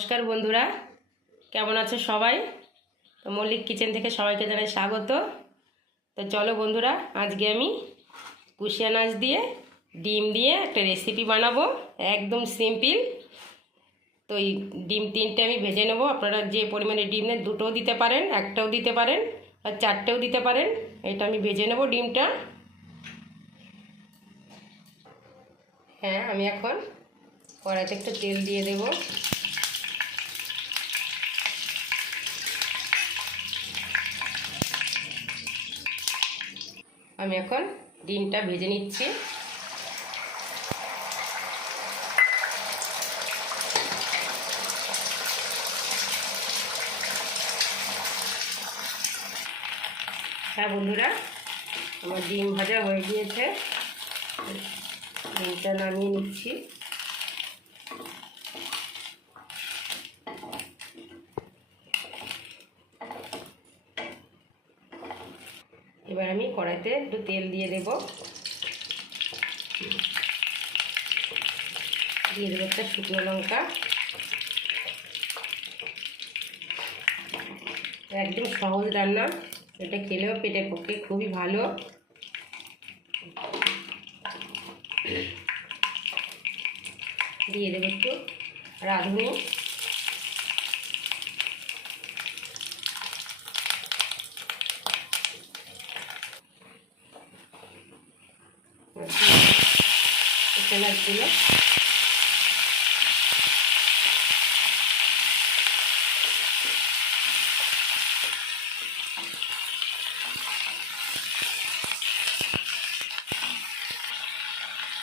নমস্কার বন্ধুরা, কেমন আছো সবাই? তো মল্লিক কিচেন থেকে সবাইকে জানাই স্বাগত। তো চলো বন্ধুরা, আজকে আমি কুশিয়া নাচ দিয়ে, ডিম দিয়ে একটা রেসিপি বানাবো, একদম সিম্পল তো এই ডিম তিনটে আমি ভেজে নেব। আপনারা যে পরিমাণে ডিম নেন, দুটোও দিতে পারেন, একটাও দিতে পারেন, আর চারটেও দিতে পারেন। এটা আমি ভেজে নেব ডিমটা। হ্যাঁ আমি এখন কড়াইতে একটু তেল দিয়ে দেবো। আমি এখন ডিমটা ভেজে নিচ্ছি। হ্যাঁ বন্ধুরা, আমার ডিম ভাজা হয়ে গিয়েছে। ডিমটা নামিয়ে নিচ্ছি। এবার আমি কড়াইতে একটু তেল দিয়ে দেব। দিয়ে দেবো একটা শুকনো লঙ্কা। একদম সহজ রান্না, এটা খেলেও পেটের পক্ষে খুবই ভালো। দিয়ে দেবো একটু রাঁধুনি। এখানে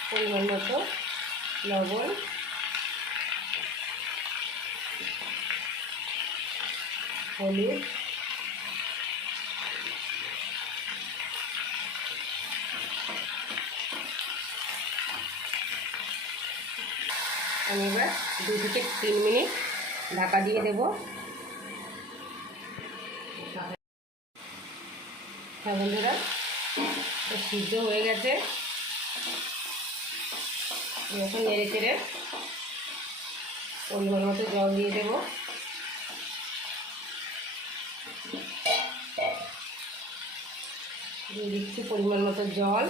পরিমাণ মতো লবণ হলুদ আমি এবার দু থেকে তিন মিনিট ঢাকা দিয়ে দেব। হ্যাঁ বন্ধুরা সিদ্ধ হয়ে গেছে। এখন নেড়ে চেড়ে পরিমাণ মতো জল দিয়ে দেব। দিয়ে দিচ্ছি পরিমাণ মতো জল।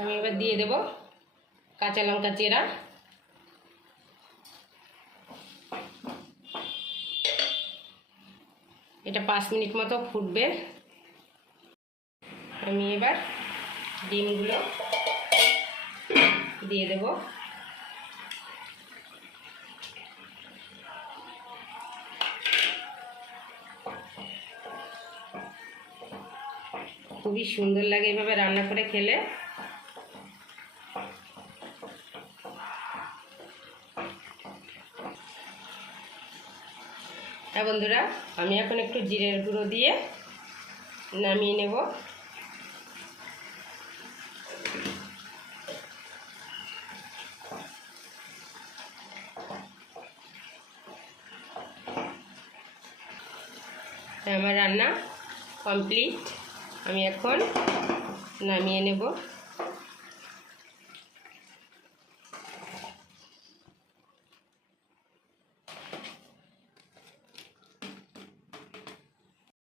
আমি এবার দিয়ে দেব কাঁচা লঙ্কা চেরা। এটা পাঁচ মিনিট মতো ফুটবে। আমি এবার ডিমগুলো দিয়ে দেব। খুবই সুন্দর লাগে এভাবে রান্না করে খেলে। হ্যাঁ বন্ধুরা, আমি এখন একটু জিরের গুঁড়ো দিয়ে নামিয়ে নেব। আমার রান্না কমপ্লিট। আমি এখন নামিয়ে নেব।